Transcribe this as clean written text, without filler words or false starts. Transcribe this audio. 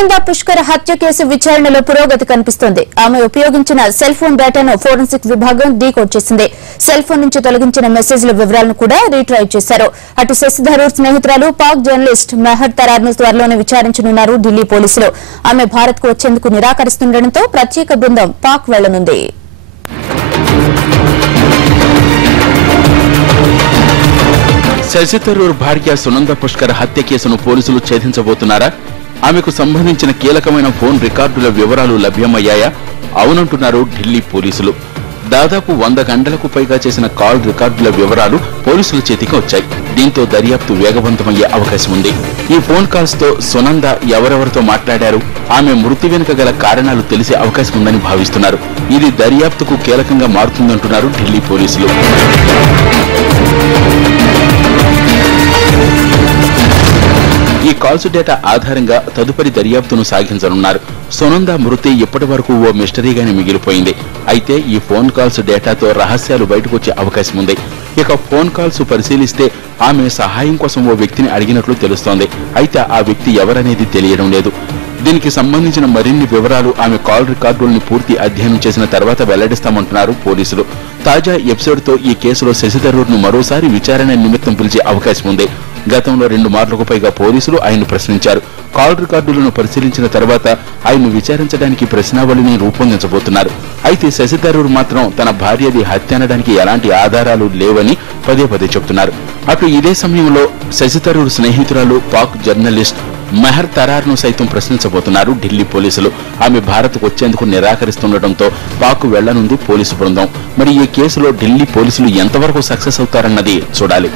సునంద పుష్కర్ హత్య కేసు విచారణలో పురోగతి కనిపిస్తోంది. ఆమె ఉపయోగించిన సెల్ ఫోన్ డేటాను ఫోరెన్సిక్ విభాగం డీకోడ్ చేసింది. సెల్ ఫోన్ నుంచి తొలగించిన మెసేజ్ల వివరాలను కూడా రీట్రైవ్ చేశారు. అటు శశిధరూర్ స్నేహితురాలు పాక్ జర్నలిస్ట్ మెహర్ తరార్ను త్వరలోనే విచారించనున్నారు ఢిల్లీ పోలీసులు. ఆమె భారత్ కు వచ్చేందుకు నిరాకరిస్తుండటంతో ప్రత్యేక బృందం పాక్ వెళ్లనుంది. శశిధరూర్ భార్య సునంద పుష్కర్ హత్య కేసును పోలీసులు ఛేదించబోతున్నారా? ఆమెకు సంబంధించిన కీలకమైన ఫోన్ రికార్డుల వివరాలు లభ్యమయ్యాయా? అవునంటున్నారు ఢిల్లీ పోలీసులు. దాదాపు 100 గంటలకు పైగా చేసిన కాల్ రికార్డుల వివరాలు పోలీసుల చేతికి వచ్చాయి. దీంతో దర్యాప్తు వేగవంతమయ్యే అవకాశం ఉంది. ఈ ఫోన్ కాల్స్ తో సునంద ఎవరెవరితో మాట్లాడారు, ఆమె మృతి వెనుక గల కారణాలు తెలిసే అవకాశం ఉందని భావిస్తున్నారు. ఇది దర్యాప్తుకు కీలకంగా మారుతుందంటున్నారు ఢిల్లీ పోలీసులు. ఈ కాల్స్ డేటా ఆధారంగా తదుపరి దర్యాప్తును సాగించనున్నారు. సునంద మృతి ఇప్పటి వరకు ఓ మిస్టరీగానే మిగిలిపోయింది. అయితే ఈ ఫోన్ కాల్స్ డేటాతో రహస్యాలు బయటకు వచ్చే అవకాశం ఉంది. ఇక ఫోన్ కాల్స్ పరిశీలిస్తే ఆమె సహాయం కోసం ఓ వ్యక్తిని అడిగినట్లు తెలుస్తోంది. అయితే ఆ వ్యక్తి ఎవరనేది తెలియడం లేదు. దీనికి సంబంధించిన మరిన్ని వివరాలు ఆమె కాల్ రికార్డుల్ని పూర్తి అధ్యయనం చేసిన తర్వాత వెల్లడిస్తామంటున్నారు పోలీసులు. తాజా ఎపిసోడ్ తో ఈ కేసులో శశిధరూర్ ను మరోసారి విచారణ నిమిత్తం పిలిచే అవకాశం ఉంది. గతంలో 2 మార్లకు పైగా పోలీసులు ఆయన్ను ప్రశ్నించారు. కాల్ రికార్డులను పరిశీలించిన తర్వాత ఆయన్ను విచారించడానికి ప్రశ్నావళిని రూపొందించబోతున్నారు. అయితే శశిధరూర్ మాత్రం తన భార్యది హత్య అనడానికి ఎలాంటి ఆధారాలు లేవని పదే చెబుతున్నారు. అటు ఇదే సమయంలో శశిధరూర్ స్నేహితురాలు పాక్ జర్నలిస్ట్ మెహర్ తరార్ను సైతం ప్రశ్నించబోతున్నారు ఢిల్లీ పోలీసులు. ఆమె భారత్కు వచ్చేందుకు నిరాకరిస్తుండటంతో పాక్ వెళ్లనుంది పోలీసు బృందం. మరి ఈ కేసులో ఢిల్లీ పోలీసులు ఎంతవరకు సక్సెస్ అవుతారన్నది చూడాలి.